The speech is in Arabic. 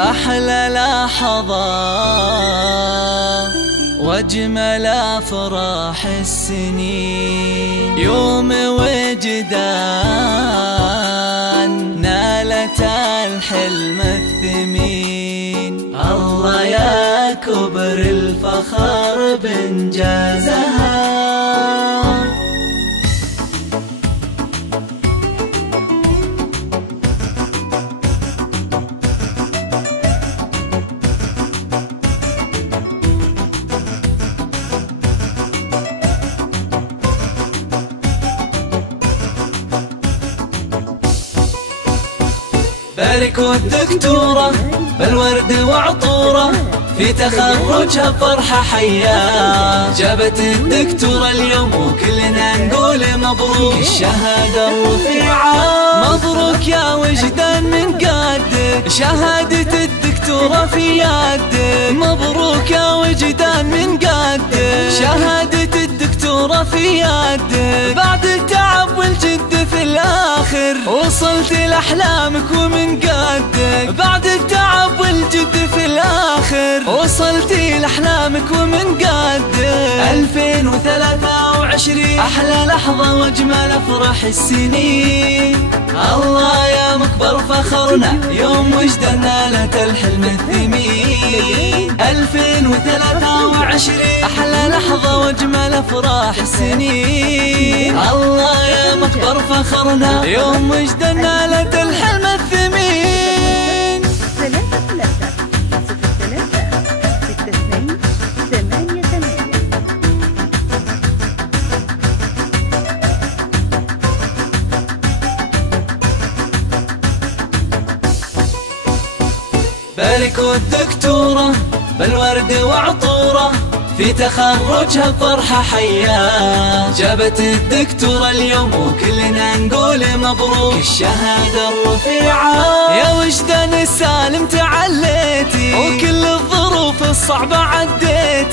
أحلى لحظات وأجمل أفراح السنين، يوم وجدان نالت الحلم الثمين. الله يا كبر الفخر بإنجازها، باركوا الدكتورة بالورد وعطورة، في تخرجها فرحة حياه. جابت الدكتورة اليوم وكلنا نقول مبروك، الشهادة الرفيعة مبروك يا وجدان من قدك، شهادة الدكتورة في يدك. مبروك يا وجدان من قدك، شهادة الدكتورة في يدك. بعد التعب والجد في الآخر وصلت لأحلامك ومن قدك، بعد التعب والجد في الآخر وصلت لأحلامك ومن قدك. 2023 أحلى لحظة وأجمل أفراح السنين. الله يا مكبر فخرنا، يوم وجدان نالت الحلم الثمين. 2023 أحلى لحظة وأجمل أفراح السنين. الله يا مكبر فخرنا، يوم وجدان نالت الحلم الثمين. 3-3-6-2-8-8. باركوا الدكتورة بالورد وعطورة، في تخرجها فرحة حياه. جابت الدكتورة اليوم وكلنا نقول مبروك، الشهادة الرفيعة يا وجدان السالم تعليتي، وكل الظروف الصعبة عديتي.